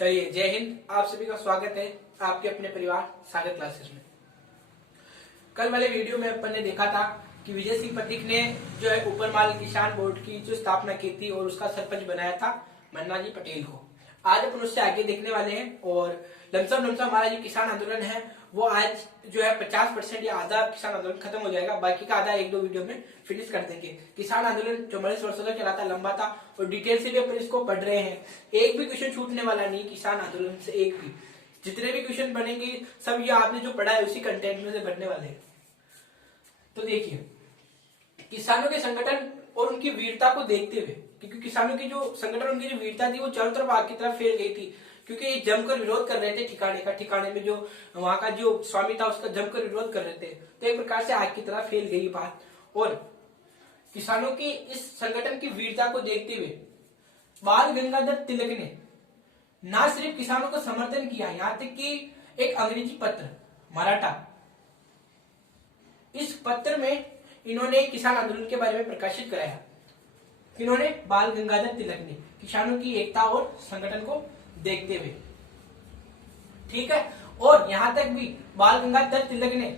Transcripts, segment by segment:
चलिए, जय हिंद। आप सभी का स्वागत है आपके अपने परिवार सागर क्लासेस में। कल वाले वीडियो में अपन ने देखा था कि विजय सिंह पथिक ने जो है ऊपरमाल किसान बोर्ड की जो स्थापना की थी और उसका सरपंच बनाया था मन्ना जी पटेल को। आज अपन उससे आगे देखने वाले हैं और लमसम हमारा जो किसान आंदोलन है वो आज जो है 50% या आधा किसान आंदोलन खत्म हो जाएगा। बाकी का आधा एक दो वीडियो में फिनिश कर देंगे। किसान आंदोलन 44 वर्षों तक चला था, लंबा था और डिटेल से भी अपन इसको पढ़ रहे हैं। एक भी क्वेश्चन छूटने वाला नहीं किसान आंदोलन से, एक भी। जितने भी क्वेश्चन बनेंगे सब ये आपने जो पढ़ा है उसी कंटेंट में से बनने वाले हैं। तो देखिए, किसानों के संगठन और उनकी वीरता को देखते हुए, क्योंकि किसानों की जो संगठन, उनकी जो वीरता थी वो चारों तरफ आग की तरफ फैल गई थी, क्योंकि ये जमकर विरोध कर रहे थे ठिकाने में जो वहां का जो स्वामी था उसका जमकर विरोध कर रहे थे। तो एक प्रकार से आग की तरफ फैल गई बात। और किसानों की इस संगठन की वीरता को देखते हुए बाल गंगाधर तिलक ने ना सिर्फ किसानों को समर्थन किया, यहाँ तक कि एक अंग्रेजी पत्र मराठा, इस पत्र में इन्होंने किसान आंदोलन के बारे में प्रकाशित कराया। इन्होंने बाल गंगाधर तिलक ने किसानों की एकता और संगठन को देखते हुए, ठीक है। और यहां तक भी बाल गंगाधर तिलक ने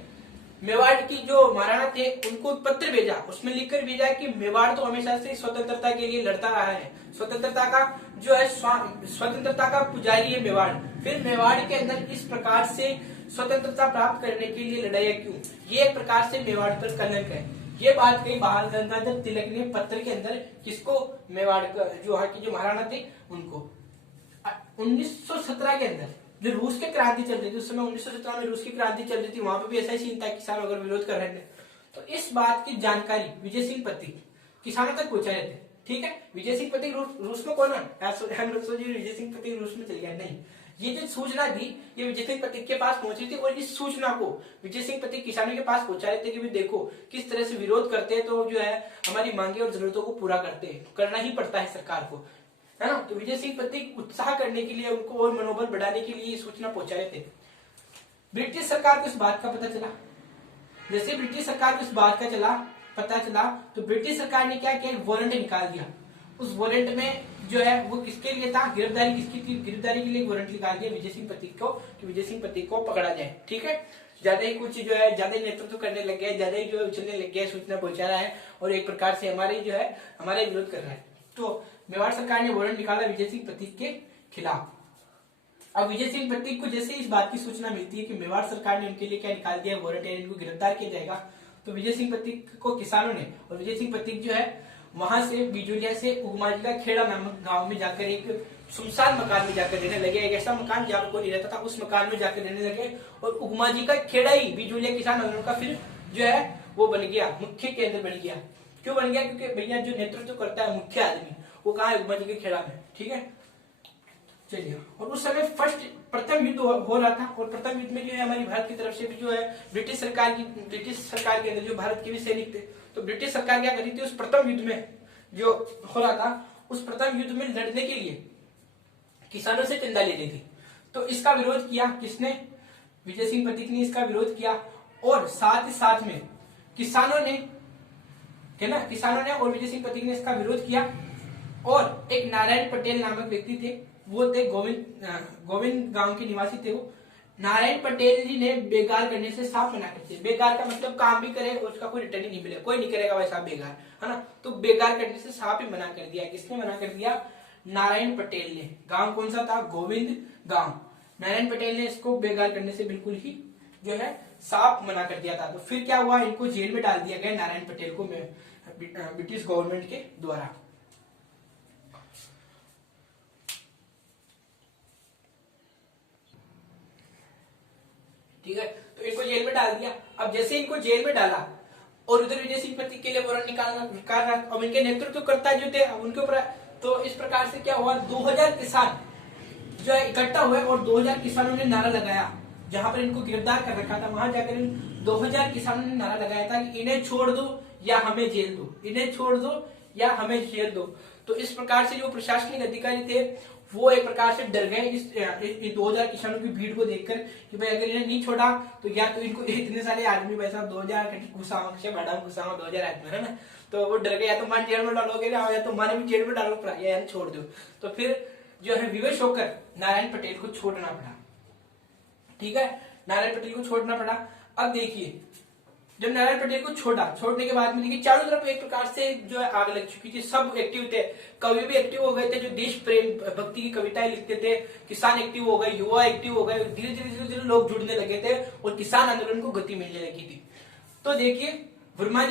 मेवाड़ की जो महाराणा थे उनको पत्र भेजा, उसमें लिखकर भेजा कि मेवाड़ तो हमेशा से स्वतंत्रता के लिए लड़ता रहा है, स्वतंत्रता का जो है स्वतंत्रता का पुजारी है मेवाड़। फिर मेवाड़ के अंदर इस प्रकार से स्वतंत्रता प्राप्त करने के लिए लड़ाई क्यों, ये एक प्रकार से मेवाड़ पर कलंक है। ये बात कही बाल गंगाधर तिलक ने पत्र के अंदर, किसको, मेवाड़ जो वहां की जो महाराणा थे उनको। 1917 के अंदर जो रूस की क्रांति चल रही थी, उस समय 1917 में रूस की क्रांति चल रही थी, वहां पर भी ऐसा ही सीन था, किसान अगर विरोध कर रहे थे। तो इस बात की जानकारी विजय सिंह पथिक किसानों तक पहुंचा रहे थे, ठीक है। विजय सिंह पथिक रूस में कौन है, विजय सिंह पथिक रूस में चल गया, नहीं। ये जो सूचना थी ये विजय सिंह पथिक के पास पहुंची थी और इस सूचना को विजय सिंह पथिक किसानों के पास पहुंचा रहे थे कि भी देखो किस तरह से विरोध करते हैं तो जो है हमारी मांगे और जरूरतों को पूरा करते हैं, करना ही पड़ता है सरकार को, है ना। तो विजय सिंह पथिक उत्साह करने के लिए, उनको और मनोबल बढ़ाने के लिए सूचना पहुंचा रहे थे। ब्रिटिश सरकार को इस बात का पता चला। जैसे ब्रिटिश सरकार को इस बात का पता चला तो ब्रिटिश सरकार ने क्या किया, वारंट निकाल दिया। उस वारंट में जो है वो किसके लिए था, गिरफ्तारी किसकी थी, गिरफ्तारी के लिए वारंट निकाल दिया विजय सिंह पथिक को कि विजय सिंह पथिक को पकड़ा जाए, ठीक है। ज्यादा ही कुछ जो है, ज्यादा ही नेतृत्व करने लग गया, ज्यादा ही जो उछलने लग गया, सूचना पहुंचा रहा है और एक प्रकार से हमारे जो है हमारे विरोध कर रहा है। तो मेवाड़ सरकार ने वारंट निकाला विजय सिंह पथिक के खिलाफ। अब विजय सिंह पथिक को जैसे इस बात की सूचना मिलती है कि मेवाड़ सरकार ने उनके लिए क्या निकाल दिया, वारंट, इनको गिरफ्तार किया जाएगा, तो विजय सिंह पथिक को किसानों ने, और विजय सिंह पथिक जो है वहां से बिजुलिया से उगमा जिला खेड़ा नामक गांव में जाकर एक सुनसान मकान में जाकर रहने लगे। एक ऐसा मकान जहाँ कोई नहीं रहता था, उस मकान में जाकर रहने लगे और उगमा जी का खेड़ा ही बिजुलिया किसान आंदोलन का फिर जो है वो बन गया, मुख्य केंद्र बन गया। क्यों बन गया, क्योंकि भैया जो नेतृत्व करता है मुख्य आदमी वो कहाँ है, उगमा जी के खेड़ा में, ठीक है। चलिए, और उस समय प्रथम युद्ध हो रहा था और प्रथम युद्ध में जो है हमारी भारत की तरफ से भी जो है ब्रिटिश सरकार के अंदर जो भारत के भी सैनिक थे, तो ब्रिटिश सरकार क्या करी थी, उस प्रथम युद्ध में जो हो रहा था उस प्रथम युद्ध में लड़ने के लिए किसानों से चंदा ले ली थी। तो इसका विरोध किया किसने, विजय सिंह पथिक ने इसका विरोध किया। और साथ ही साथ में किसानों ने और विजय सिंह पथिक ने इसका विरोध किया। और एक नारायण पटेल नामक व्यक्ति थे, वो थे गोविंद गांव के निवासी थे वो। नारायण पटेल जी ने बेकार करने से साफ मना करते। बेकार का मतलब काम भी करे और उसका कोई रिटर्न ही नहीं मिले, कोई नहीं करेगा वैसा बेकार, है ना। तो बेकार करने से साफ ही मना कर दिया। किसने मना कर दिया, नारायण पटेल ने। गांव कौन सा था, गोविंद गांव। नारायण पटेल ने इसको बेकार करने से बिल्कुल ही जो है साफ मना कर दिया था। तो फिर क्या हुआ, इनको जेल में डाल दिया गया नारायण पटेल को ब्रिटिश गवर्नमेंट के द्वारा। ठीक है, तो इनको जेल में डाल दिया। अब जैसे इनको जेल में डाला और उधर विजय सिंह पथिक के लिए वारंट निकालना, अब इनके नेतृत्वकर्ता जो थे उनके ऊपर, तो इस प्रकार से क्या हुआ, 2000 किसान जो है इकट्ठा हुए और 2000 किसानों ने नारा लगाया। जहां पर इनको गिरफ्तार कर रखा था वहां जाकर 2000 किसानों ने नारा लगाया था कि इन्हें छोड़ दो या हमें जेल दो, इन्हें छोड़ दो या हमें जेल दो। तो इस प्रकार से जो प्रशासनिक अधिकारी थे वो एक प्रकार से डर गए इस 2000 किसानों की भीड़ को देखकर कि भाई अगर इन्हें नहीं छोड़ा तो या तो इनको इतने सारे आदमी, भाई साहब 2000 घुसाओ 2000 आदमी, है ना। तो वो डर गए, या तो मान जेल में डालोगे ना, या तो मारे भी जेल में डालो, या छोड़ दो। तो फिर जो है विवश होकर नारायण पटेल को छोड़ना पड़ा। ठीक है, नारायण पटेल को छोड़ना पड़ा। अब देखिए जब नारायण पटेल को छोड़ने के बाद में देखिए चारों तरफ एक प्रकार से जो है आग लग चुकी थी, सब एक्टिव थे, कवि भी एक्टिव हो गए थे जो देश प्रेम भक्ति की कविताएं लिखते थे, किसान एक्टिव हो गए, युवा एक्टिव हो गए, धीरे धीरे लोग जुड़ने लगे थे और किसान आंदोलन को गति मिलने लगी थी। तो देखिए वर्मा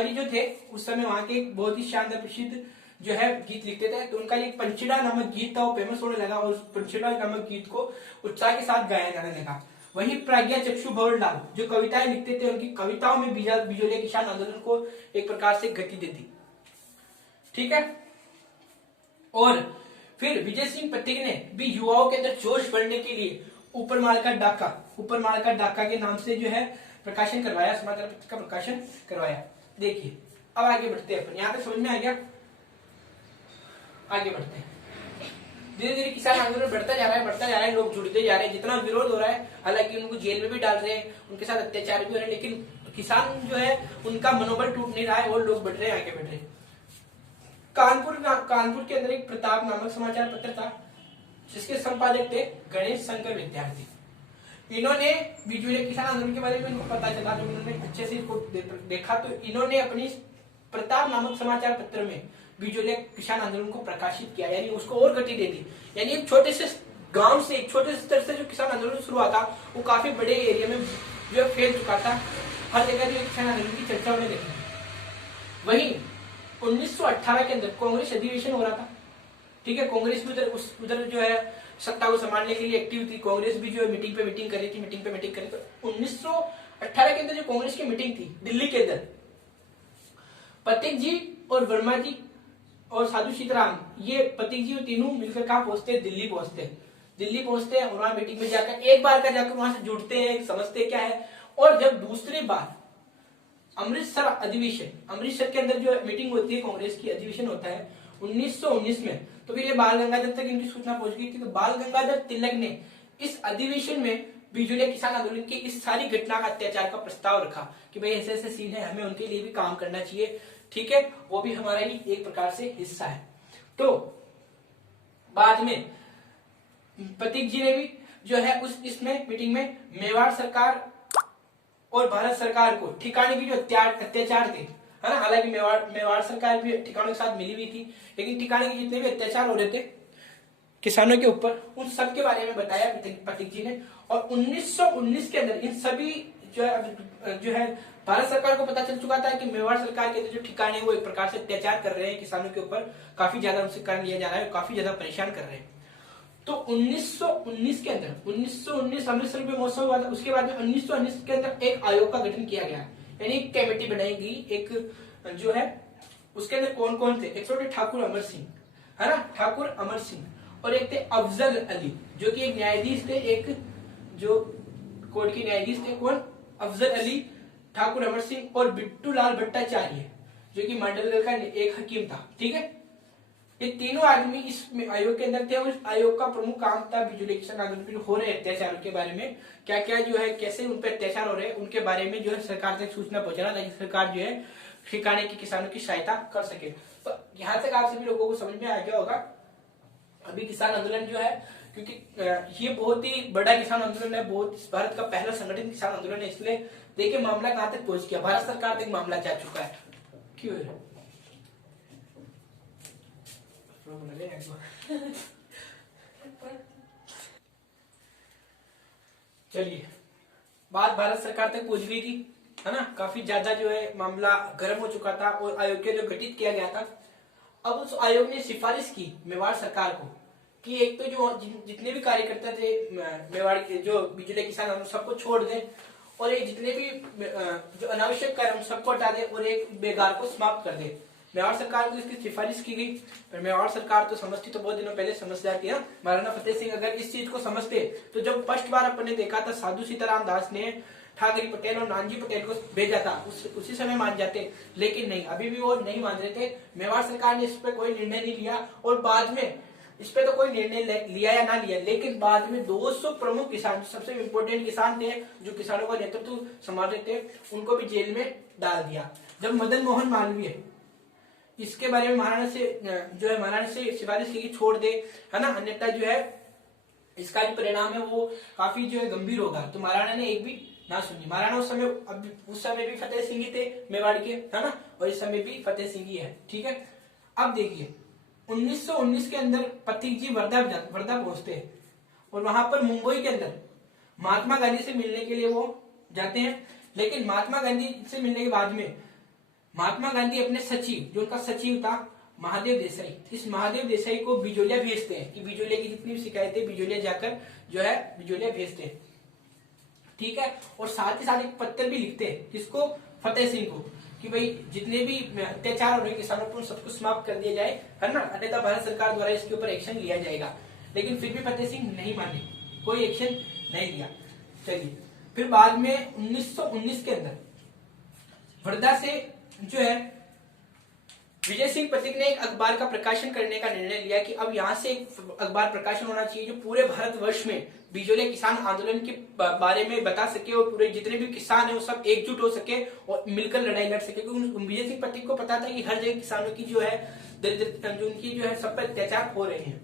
जी जो थे उस समय वहां के बहुत ही शानदार प्रसिद्ध जो है गीत लिखते थे, तो उनका एक पंचेड़ा नामक गीत था, वो फेमस होने लगा और उस पंचेड़ा नामक गीत को उत्साह के साथ गाया जाने लगा। वहीं प्रज्ञा चक्षु भंवरलाल जो कविताएं लिखते थे, उनकी कविताओं में बिजोलिया किसान आंदोलन को एक प्रकार से गति देती। ठीक है, और फिर विजय सिंह पथिक ने भी युवाओं के अंदर जोश बढ़ने के लिए ऊपर माल का डाका के नाम से जो है प्रकाशन करवाया, समाचार पत्र का प्रकाशन करवाया। देखिए अब आगे बढ़ते हैं अपन, यहां तक समझ में आ गया? आगे बढ़ते हैं। धीरे धीरे किसान आंदोलन बढ़ता जा रहा है, लोग जुड़ते जा रहे हैं, जितना विरोध हो रहा है, हालांकि उनको जेल में भी डाल रहे हैं, उनके साथ अत्याचार भी हो रहे हैं, लेकिन किसान जो है उनका मनोबल टूट नहीं रहा है और लोग बढ़ रहे हैं, आगे बढ़ रहे हैं। कानपुर के अंदर एक प्रताप नामक समाचार पत्र था जिसके संपादक थे गणेश शंकर विद्यार्थी। इन्होंने बिजोलिया किसान आंदोलन के बारे में उनको पता चला, जब उन्होंने अच्छे से इसको देखा तो इन्होंने अपनी प्रताप नामक समाचार पत्र में बिजोलिया किसान आंदोलन को प्रकाशित किया, यानी उसको और गति दे दी। यानी एक छोटे से गांव से, एक छोटे स्तर से जो किसान आंदोलन शुरू हुआ था वो काफी बड़े एरिया में जो है फैल चुका था, हर जगह जो किसान आंदोलन की चर्चा होने लगी। वहीं 1918 के अंदर कांग्रेस अधिवेशन हो रहा था। ठीक है, कांग्रेस भी उधर जो है सत्ता को संभालने के लिए एक्टिव थी, कांग्रेस भी जो है मीटिंग पे मीटिंग कर रही थी। तो 1918 के अंदर जो कांग्रेस की मीटिंग थी दिल्ली के अंदर, पथिक जी और वर्मा जी और साधु सीताराम, ये पथिक जी और तीनों मिलकर कहाँ पहुंचते? दिल्ली पहुंचते हैं और वहां मीटिंग में जाकर एक बार का जाकर वहां से जुड़ते हैं, समझते क्या है। और जब दूसरी बार अमृतसर के अंदर जो मीटिंग होती है, कांग्रेस की अधिवेशन होता है 1919 में, तो फिर ये बाल गंगाधर तक इनकी सूचना पहुंच गई थी। तो बाल गंगाधर तिलक ने इस अधिवेशन में बिजोलिया किसान आंदोलन की इस सारी घटना का, अत्याचार का प्रस्ताव रखा कि भाई ऐसे ऐसे सीन है, हमें उनके लिए भी काम करना चाहिए। ठीक है, वो भी हमारा ही एक प्रकार से हिस्सा है। तो बाद में पथिक जी ने भी जो है इसमें मीटिंग में मेवाड़ सरकार और भारत सरकार को ठिकाने की जो अत्याचार थे, है ना, हालांकि मेवाड़ सरकार भी ठिकानों के साथ मिली हुई थी, लेकिन ठिकाने के जितने भी अत्याचार हो रहे थे किसानों के ऊपर, उन सब के बारे में बताया पथिक जी ने। और 1919 के अंदर इन सभी जो है भारत सरकार को पता चल चुका था कि मेवाड़ सरकार के जो ठिकाने वो एक प्रकार से अत्याचार कर रहे हैं किसानों के ऊपर, काफी ज्यादा उनसे कर लिया जा रहा है, काफी ज्यादा परेशान कर रहे हैं। तो 1919 के अंदर 1919 अमृतसर में महोत्सव हुआ था, उसके बाद में 1919 के अंदर एक आयोग का गठन किया गया, यानी एक कमेटी बनाई गई, एक जो है उसके अंदर कौन कौन थे? एक छोटे ठाकुर अमर सिंह, है ना, ठाकुर अमर सिंह, और एक थे अफजल अली जो कि एक न्यायाधीश थे, एक जो कोर्ट के न्यायाधीश थे। कौन? अफजल अली, ठाकुर अमर सिंह और बिट्टू लाल भट्टाचार्य जो कि मंडलगढ़ का एक हकीम था। ठीक है, ये तीनों आदमी इस आयोग के अंदर थे और इस आयोग का प्रमुख काम था बिजोलिया किसान आंदोलन पर हो रहे अत्याचारों के बारे में, क्या क्या जो है कैसे उन पर अत्याचार हो रहे हैं उनके बारे में जो है सरकार तक सूचना पहुंचाना, ताकि सरकार जो है ठिकाने के किसानों की सहायता कर सके। तो यहाँ तक आप सभी लोगों को समझ में आ गया होगा अभी किसान आंदोलन जो है, क्योंकि ये बहुत ही बड़ा किसान आंदोलन है, बहुत भारत का पहला संगठित किसान आंदोलन है, इसलिए देखिए मामला कहां तक पहुंच गया, भारत सरकार तक मामला जा चुका है। क्यों है? चलिए, बात भारत सरकार तक पहुंच गई थी, है ना, काफी ज्यादा जो है मामला गर्म हो चुका था और आयोग के जो गठित किया गया था, अब उस आयोग ने सिफारिश की मेवाड़ सरकार को कि एक तो जो जितने भी कार्यकर्ता थे मेवाड़ के जो बिजोलिया किसान आंदोलन सबको छोड़ दें और ये जितने भी जो अनावश्यक कार्य सबको हटा दे और एक बेगार को समाप्त कर दे। मेवाड़ सरकार को इसकी सिफारिश की गई, पर मेवाड़ सरकार तो समझती तो बहुत दिनों पहले समझदार थी। महाराणा फतेह सिंह अगर इस चीज को समझते तो जब फर्स्ट बार अपन ने देखा था साधु सीताराम दास ने ठाकरे पटेल और नानजी पटेल को भेजा था उसी समय मान जाते, लेकिन नहीं, अभी भी वो नहीं मान रहे थे। मेवाड़ सरकार ने इस पर कोई निर्णय नहीं लिया और बाद में इस पे तो कोई निर्णय लिया या ना लिया, लेकिन बाद में 200 प्रमुख किसान, सबसे इम्पोर्टेंट किसान थे जो किसानों का नेतृत्व संभाल रहे थे, उनको भी जेल में डाल दिया। जब मदन मोहन मालवीय इसके बारे में महाराणा से जो है महाराणा से सिफारिश की छोड़ दे, है ना, अन्यथा जो है इसका जो परिणाम है वो काफी जो है गंभीर होगा। तो महाराणा ने एक भी ना सुनी। महाराणा उस समय भी फतेह सिंह ही थे मेवाड़ के, है ना, और इस समय भी फतेह सिंह ही है। ठीक है, अब देखिए 1919 के अंदर पथिक जी वर्धा पहुंचते हैं और वहां पर मुंबई के अंदर महात्मा गांधी से मिलने के लिए वो जाते हैं। लेकिन महात्मा गांधी से मिलने के बाद में महात्मा गांधी अपने सचिव, जो उनका सचिव था महादेव देसाई, इस महादेव देसाई को बिजोलिया भेजते हैं कि बिजोलिया की जितनी भी शिकायतें बिजोलिया जाकर जो है बिजोलिया भेजते हैं। ठीक है, और साथ ही साथ एक पत्र भी लिखते हैं, किसको, फतेह सिंह को, कि भाई जितने भी अत्याचार हो रहे किसानों पर सबको समाप्त कर दिया जाए, है ना, अन्यथा भारत सरकार द्वारा इसके ऊपर एक्शन लिया जाएगा। लेकिन फिर भी फतेह सिंह नहीं माने, कोई एक्शन नहीं लिया। चलिए, फिर बाद में 1919 के अंदर वर्धा से जो है विजय सिंह पथिक ने एक अखबार का प्रकाशन करने का निर्णय लिया कि अब यहाँ से एक अखबार प्रकाशन होना चाहिए जो पूरे भारतवर्ष में बिजोलिया किसान आंदोलन के बारे में बता सके और पूरे जितने भी किसान है वो सब एकजुट हो सके और मिलकर लड़ाई लड़ सके। क्योंकि विजय सिंह पथिक को पता था कि हर जगह किसानों की जो है दरिद्रता, जो उनकी जो है सब पर अत्याचार हो रहे हैं,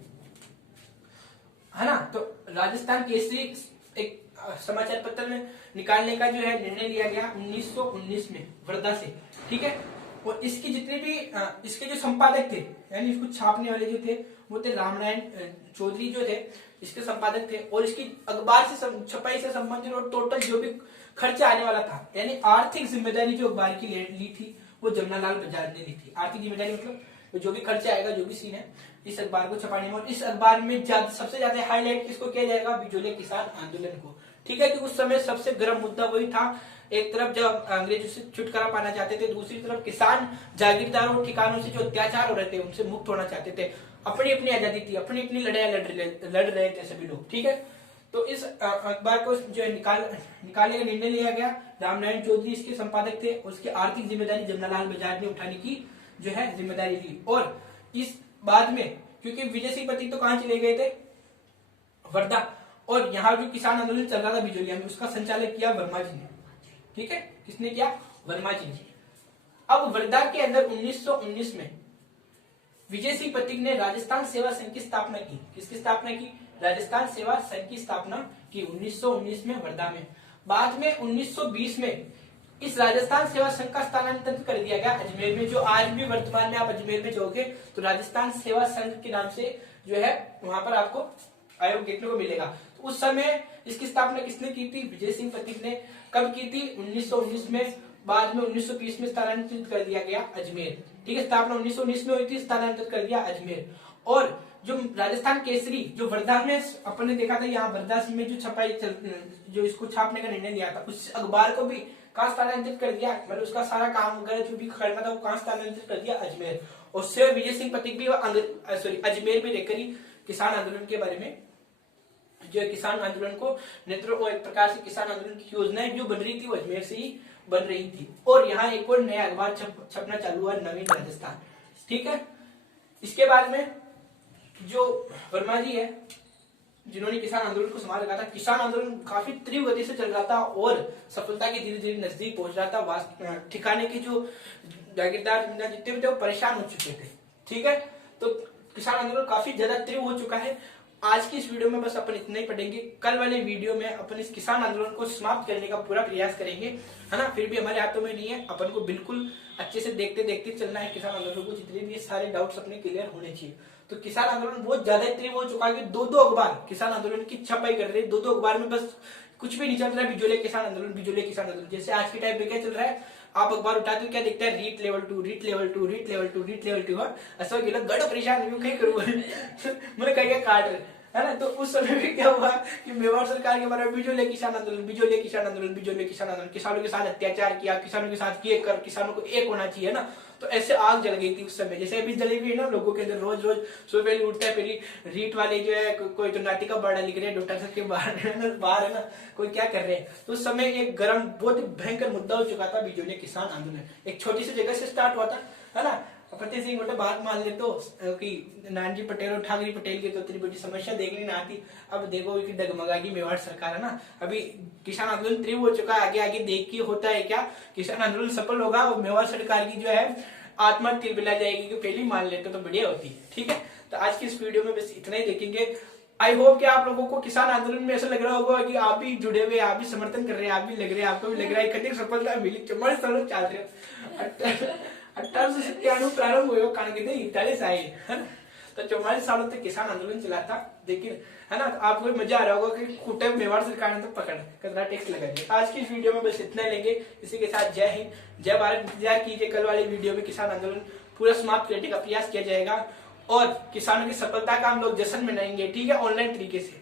है ना। तो राजस्थान केसरी एक समाचार पत्र में निकालने का जो है निर्णय लिया गया 1919 में वर्धा से। ठीक है, और इसके जितने भी इसके जो संपादक थे, यानी इसको छापने वाले जो थे वो थे रामनारायण चौधरी जो थे, इसके संपादक थे। और इसकी अखबार से छपाई से संबंधित और टोटल जो भी खर्चा आने वाला था, यानी आर्थिक जिम्मेदारी जो अखबार की ली थी वो जमनालाल बजाज ने ली थी। आर्थिक जिम्मेदारी मतलब जो भी खर्चा आएगा, जो भी सीन है इस अखबार को छपाने में। और इस अखबार में सबसे ज्यादा हाईलाइट किसको किया जाएगा, बिजोलिया किसान आंदोलन को। ठीक है, कि उस समय सबसे गर्म मुद्दा वही था। एक तरफ जब अंग्रेजों से छुटकारा पाना चाहते थे, दूसरी तरफ किसान जागीरदारों और ठिकानों से जो अत्याचार हो रहे थे उनसे मुक्त होना चाहते थे। अपनी अपनी आजादी थी, अपनी अपनी लड़ाई लड़ रहे थे सभी लोग। ठीक है, तो इस अखबार को जो निकालने का निर्णय लिया गया। रामनारायण चौधरी इसके संपादक थे, उसकी आर्थिक जिम्मेदारी जमनालाल बजाज ने उठाने की जो है जिम्मेदारी ली। और इस बाद में क्योंकि विजय सिंह पथिक तो कहां चले गए थे, वर्धा, और यहाँ जो किसान आंदोलन चल रहा था बिजोलिया में, उसका संचालक किया वर्मा जी ने। ठीक है, किसने किया, वर्मा जी ने। अब वर्धा के अंदर 1919 में विजय सिंह पथिक ने राजस्थान सेवा संघ की स्थापना की। किसकी स्थापना की, राजस्थान सेवा संघ की स्थापना की 1919 में वर्धा में। बाद में 1920 में इस राजस्थान सेवा संघ का स्थानांतरण कर दिया गया अजमेर में। जो आज भी वर्तमान में आप अजमेर में जाओगे तो राजस्थान सेवा संघ के नाम से जो है वहां पर आपको आयोग देखने को मिलेगा। तो उस समय इसकी स्थापना किसने की थी, विजय सिंह पथिक ने। कब की थी, 1919 में। बाद में 1920 में स्थानांतरित कर दिया गया अजमेर। ठीक है, स्थापना 1919 में हुई थी, स्थानांतरित कर दिया अजमेर। और जो राजस्थान केसरी जो वर्धा में अपन ने देखा था, यहाँ वर्धा में जो छपाई जो इसको छापने का निर्णय लिया था, उस अखबार को भी कहाँ स्थानांतरित कर दिया, मतलब उसका सारा काम वगैरह जो भी करना था वो कहाँ स्थानांतरित कर दिया, अजमेर। और उससे विजय सिंह पथिक भी अजमेर में रहकर ही किसान आंदोलन के बारे में, जो किसान आंदोलन को नेतृत्व, एक प्रकार से किसान आंदोलन की योजनाएं जो बन रही थी वो अजमेर से ही बन रही थी। और यहाँ एक और नया अखबार छपना चालू हुआ, नवीन राजस्थान। ठीक है, इसके बाद में जो वर्मा जी है जिन्होंने किसान आंदोलन को संभाल रखा था, किसान आंदोलन काफी तीव्र गति से चल रहा था और सफलता के धीरे धीरे नजदीक पहुंच रहा था। ठिकाने के जो जागीरदार जितने भी थे वो परेशान हो चुके थे। ठीक है, तो किसान आंदोलन काफी ज्यादा तीव्र हो चुका है। आज की इस वीडियो में बस अपन इतना ही पढ़ेंगे। कल वाले वीडियो में अपन इस किसान आंदोलन को समाप्त करने का पूरा प्रयास करेंगे, है ना। फिर भी हमारे हाथों में नहीं है, अपन को बिल्कुल अच्छे से देखते देखते चलना है किसान आंदोलन को। जितने भी सारे डाउट्स अपने क्लियर होने चाहिए। तो किसान आंदोलन बहुत ज्यादा तीव्र हो चुका है कि दो अखबार किसान आंदोलन की छपाई कर रहे हैं। दो अखबार में बस कुछ भी नहीं चल रहा है, बिजोलिया किसान आंदोलन, बिजोलिया किसान आंदोलन। जैसे आज के टाइम पे क्या चल रहा है, आप अखबार उठाते हो क्या देखते हैं, REET level 2, REET level 2, REET level 2, REET level 2। ऐसा गेलं गड़ परेशान कहीं करू मैंने कहीं काट रहे, है ना। तो उस समय भी क्या हुआ कि मेवाड़ सरकार के बारे में बिजोलिया किसान आंदोलन, बिजोलिया किसान आंदोलन, बिजोलिया किसान आंदोलन, किसानों के साथ अत्याचार किया, किसानों के साथ किए कर, किसानों को एक होना चाहिए ना। तो ऐसे आग जल गई थी उस समय, जैसे अभी जली हुई है ना लोगों के अंदर। रोज रोज सुबह पहले उठता है, पहले रीट वाले जो है कोई तो नाटिका बड़ा लिख रहे हैं डॉक्टर के बाहर है ना, कोई क्या कर रहे हैं। तो उस समय एक गर्म बहुत भयंकर मुद्दा हो चुका था बिजोलिया किसान आंदोलन। एक छोटी सी जगह से स्टार्ट हुआ था, है ना। फतेह सिंह बेटा बात मान ले तो कि नानजी पटेल और ठाकरे पटेल की तो इतनी बड़ी समस्या देखने ना आती। अब देखो कि डगमगागी मेवाड़ सरकार, है ना। अभी किसान आंदोलन तीव्र हो चुका है, आगे आगे देख के होता है क्या, किसान आंदोलन सफल होगा और मेवाड़ सरकार की जो है आत्मा तिलमिला जाएगी कि पहले मान लेते तो बढ़िया होती है। ठीक है, तो आज की इस वीडियो में बस इतना ही देखेंगे। आई होप कि आप लोगों को किसान आंदोलन में ऐसा लग रहा होगा कि आप भी जुड़े हुए, आप भी समर्थन कर रहे हैं, आप भी लग रहे हैं, आपको भी लग रहा है कठिन सफलता मिली, चमड़ सड़क चल रहे हो 1897 प्रारंभ हुए कानगिदे इटाली से आए, है ना। तो 44 सालों तक किसान आंदोलन चला था, लेकिन है ना, तो आपको मजा आ रहा होगा कि खूटे मेवाड़ सरकार ने तो पकड़ कितना टैक्स लगा दिया। आज की इस वीडियो में बस इतना लेंगे। इसी के साथ जय हिंद जय भारत। इंतजार कीजिए, कल वाली वीडियो में किसान आंदोलन पूरा समाप्त करने का प्रयास किया जाएगा और किसानों की सफलता का हम लोग जश्न मनाएंगे। ठीक है, ऑनलाइन तरीके से।